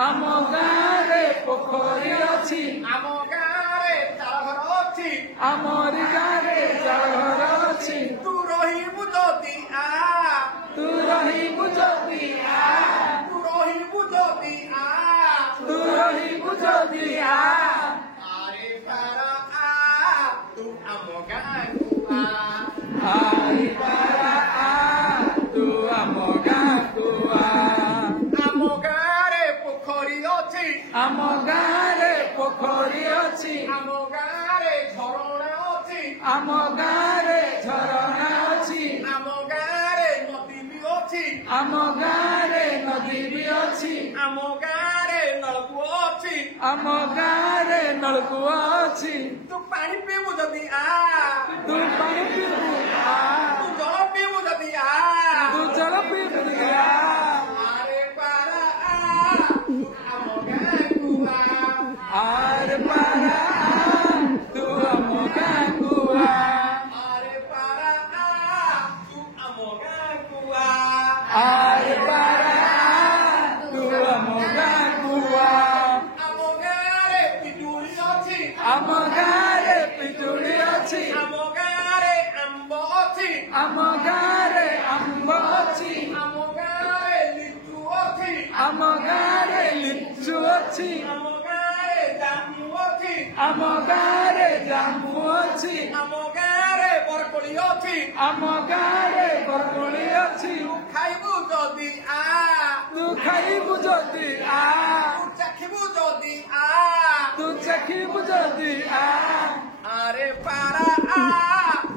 ଆମ ଗାଁରେ ପୋଖରୀ ଅଛି ଆମ ଗାଁରେ ଚାଳଘର ଅଛି ଆମରି ଗାଁରେ ଚାଳଘର ଅଛି ତୁ ରହିବୁ ଯଦି ଆ ତୁ ରହିବୁ ଯଦି ଆ ତୁ ରହିବୁ ଯଦି ଆ ତୁ ରହିବୁ ଯଦି ଆ ଆରେ ପାରା ଆ ତୁ ଆମ ଗାଁକୁ ଆ ଆରେ ପାରା ଆ ତୁ ଆମ ଗାଁକୁ ଆ ଆମ ଗାଁରେ ପୋଖରୀ ଅଛି ଆମ ଗାଁରେ ପୋଖରୀ ଅଛି ଆମ ଗାଁରେ ଝରଣା ଅଛି ଆମ ଗାଁରେ ଝରଣା ଅଛି ଆମ ଗାଁରେ ନଦୀ ବି ଅଛି ଆମ ଗାଁରେ ନଦୀ ବି ଅଛି ଆମ ଗାଁରେ ନଳକୂଅ ଅଛି ଆମ ଗାଁରେ ନଳକୂଅ ଅଛି ତୁ ପାଣି ପିଇବୁ ଯଦି ଆ ତୁ ପାଣି ପିଇବୁ ଆ ତୁ ଜଳ ପିଇବୁ ଯଦି ଆ ତୁ ଜଳ ପିଇବୁ ଆ ଆରେ ପାରା ଆ ତୁ ଆମ ଗାଁକୁ ଆ ଆରେ ପାରା ଆ ତୁ ଆମ ଗାଁକୁ ଆ ଆରେ ପାରା ଆ ତୁ ଆମ ଗାଁକୁ ଆ ଆରେ ପାରା ଆ ତୁ ଆମ ଗାଁକୁ ଆ ଆମ ଗାଁରେ ପିଜୁଳି ଅଛି ଆମ ଗାଁରେ ପିଜୁଳି ଅଛି ଆମ ଗାଁରେ ଆମ୍ବ ଅଛି ଆମ ଗାଁରେ ଆମ୍ବ ଅଛି ଆମ ଗାଁରେ ଲିଚୁ ଅଛି ଆମ ଗାଁରେ ଲିଚୁ ଅଛି ଆମ ଗାଁରେ ଜାମୁ ଅଛି ଆମ ଗାଁରେ ଜାମୁ ଅଛି ଆମ ଗାଁରେ ବରକୋଳି ଅଛି ଆମ ଗାଁରେ ବରକୋଳି ଅଛି ଖାଇବୁ ଯଦି ଆ ତୁ ଖାଇବୁ ଯଦି ଆ ତୁ ଚାଖିବୁ ଯଦି ଆ ତୁ ଚାଖିବୁ ଯଦି ଆ ଆରେ ପାରା ଆ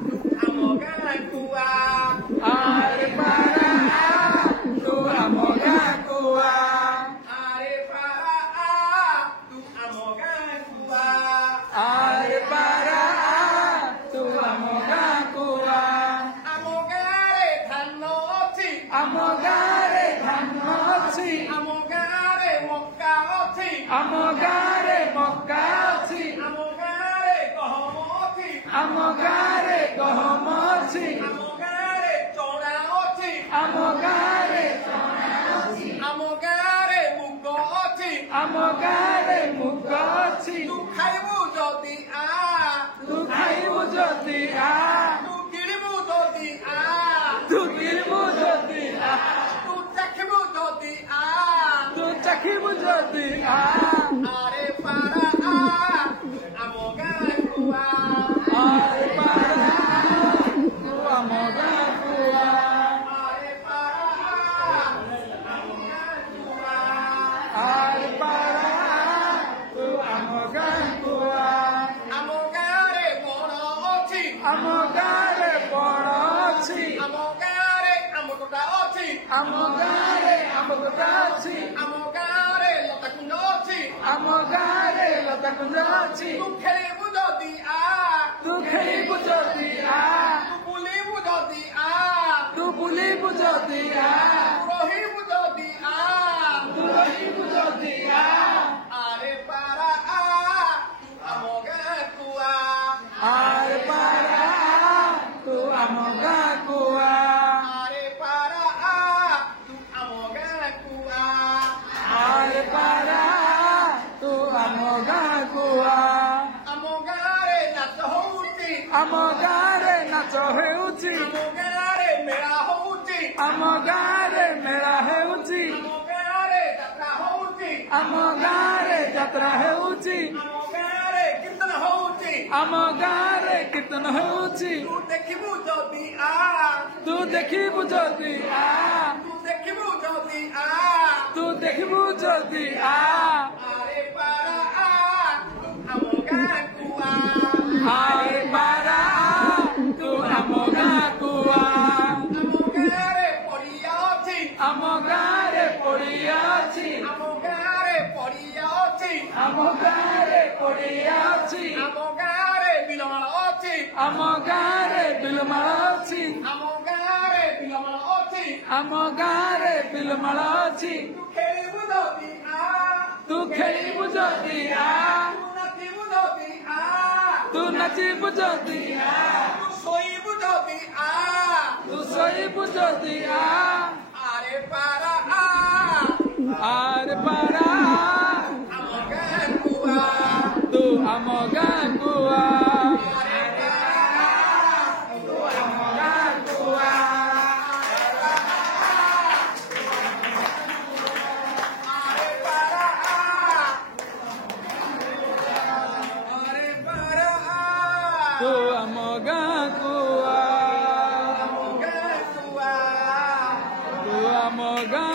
ତୁ ଆମ ଗାଁକୁ ଆ ଆରେ ପାରା ଆ ତୁ ଆମ ଗାଁକୁ ଆ ଆରେ ପାରା ଆ ତୁ ଆମ ଗାଁକୁ ଆ ଆରେ ପାରା ଆ ତୁ ଆମ ଗାଁକୁ ଆ ଆମ ଗାଁରେ ଧାନ ଅଛି ଆମ ଗାଁରେ ଧାନ ଅଛି ଆମ ଗାଁରେ ମକା ଅଛି ଆମ ଗାଁରେ ମକା ଅଛି ଆମ ଗାଁରେ ଗହମ ଅଛି ଆମ ଗାଁରେ ଗହମ ଅଛି ଆମ ଗାଁରେ ଚଣା ଅଛି ଆମ ଗାଁରେ ଆମ ଗାଁରେ ମୁଗ ଅଛି ଆମ ଗାଁରେ ମୁଗ ଅଛି ତୁ ଖାଇବୁ ଯଦି ଆ ତୁ ଖାଇବୁ ଯଦି ଆ ତୁ କିଣିବୁ ଯଦି ଆ ତୁ କିଣିବୁ ଯଦି ଆ ତୁ ଚାଖିବୁ ଯଦି ଆ ତୁ ଚାଖିବୁ ଯଦି ଆ ଆରେ ପାରା ଆ ଆମ ଗାଁକୁ ଆ ଆରେ ପାରା ଆ ତୁ ଆମ ଗାଁକୁ ଆ ଆରେ ପାରା ଆ ଆମ ଗାଁକୁ ଆ ଆରେ ପାରା ଆ ତୁ ଆମ ଗାଁକୁ ଆ ଆମ ଗାଁରେ ବଣ ଅଛି ଆମ ଗାଁରେ ବଣ ଅଛି ଆମ ଗାଁରେ ଆମ୍ବ ତୋଟା ଅଛି ଆମ ଗାଁରେ ଆମ୍ବ ତୋଟା ଅଛି ଆମ ଗାଁରେ ଲତାକୁଣ୍ଡ ଅଛି ଆମ ଗାଁରେ ଲତାକୁଣ୍ଡ ଅଛି ତୁ ଖେଳିବୁ ଯଦି ଆ ତୁ ଖେଳିବୁ ଯଦି ଆ ତୁ ବୁଲିବୁ ଯଦି ଆ ତୁ ବୁଲିବୁ ଯଦି ଆ ତୁ ରହିବୁ ଯଦି ଆ ତୁ ରହିବୁ ଯଦି ଆ ଆରେ ପାରା ଆ ତୁ ଆମ ଗାଁକୁ ଆ ଆରେ ପାରା ଆ ତୁ ଆମ ଗାଁକୁ ଆ ଆରେ ପାରା ଆ ତୁ ଆମ ଗାଁକୁ ଆ ଆରେ ପାରା ଆ ତୁ ଆମ ଗାଁକୁ ଆ ଆମ ଗାଁରେ ନାଚ ହଉଛି ଆମ ଗାଁରେ ନାଚ ହେଉଛି ଆମ ଗାଁରେ ମେଳା ହଉଛି ଆମ ଗାଁରେ ମେଳା ହେଉଛି ଆମ ଗାଁରେ ଯାତ୍ରା ହଉଛି ଆମ ଗାଁରେ ଯାତ୍ରା ହେଉଛି ଆମ ଗାଁରେ କୀର୍ତ୍ତନ ହଉଛି ଆମ ଗାଁରେ କୀର୍ତ୍ତନ ହେଉଛି ତୁ ଦେଖିବୁ ଯଦି ଆ ତୁ ଦେଖିବୁ ଯଦି ଆ ତୁ ଦେଖିବୁ ଯଦି ଆ ତୁ ଦେଖିବୁ ଯଦି ଆ ଆରେ ପାରା ଆ ତୁ ଆମ ଗାଁକୁ ଆ ଆରେ ପାରା ଆ ତୁ ଆମ ଗାଁକୁ ଆ ଆମ ଗାଁରେ ପଡ଼ିଆ ଅଛି ଆମ ଗାଁରେ ପଡ଼ିଆ ଅଛି ଆମ ଗାଁରେ ପଡ଼ିଆ ଅଛି ଆମ ଗାଁରେ ପଡ଼ିଆ ଅଛି ଆମ ଗାଁରେ ବିଲମାଳ ଅଛି ଆମ ଗାଁରେ ବିଲମାଳ ଅଛି ଆମ ଗାଁରେ ବିଲମାଳ ଅଛି ଆମ ଗାଁରେ ବିଲମାଳ ଅଛି ତୁ ଖେଳିବୁ ଯଦି ଆ ତୁ ଖେଳିବୁ ଯଦି ଆ ତୁ ନାଚିବୁ ଯଦି ଆ ତୁ ନାଚିବୁ ଯଦି ଆ ତୁ ଶୋଇବୁ ଯଦି ଆ ତୁ ଶୋଇବୁ ଯଦି ଆ ଆରେ ପାରା ଆ ଆରେ ପାରା ଆ Tu amo gankua. Tu amo gankua.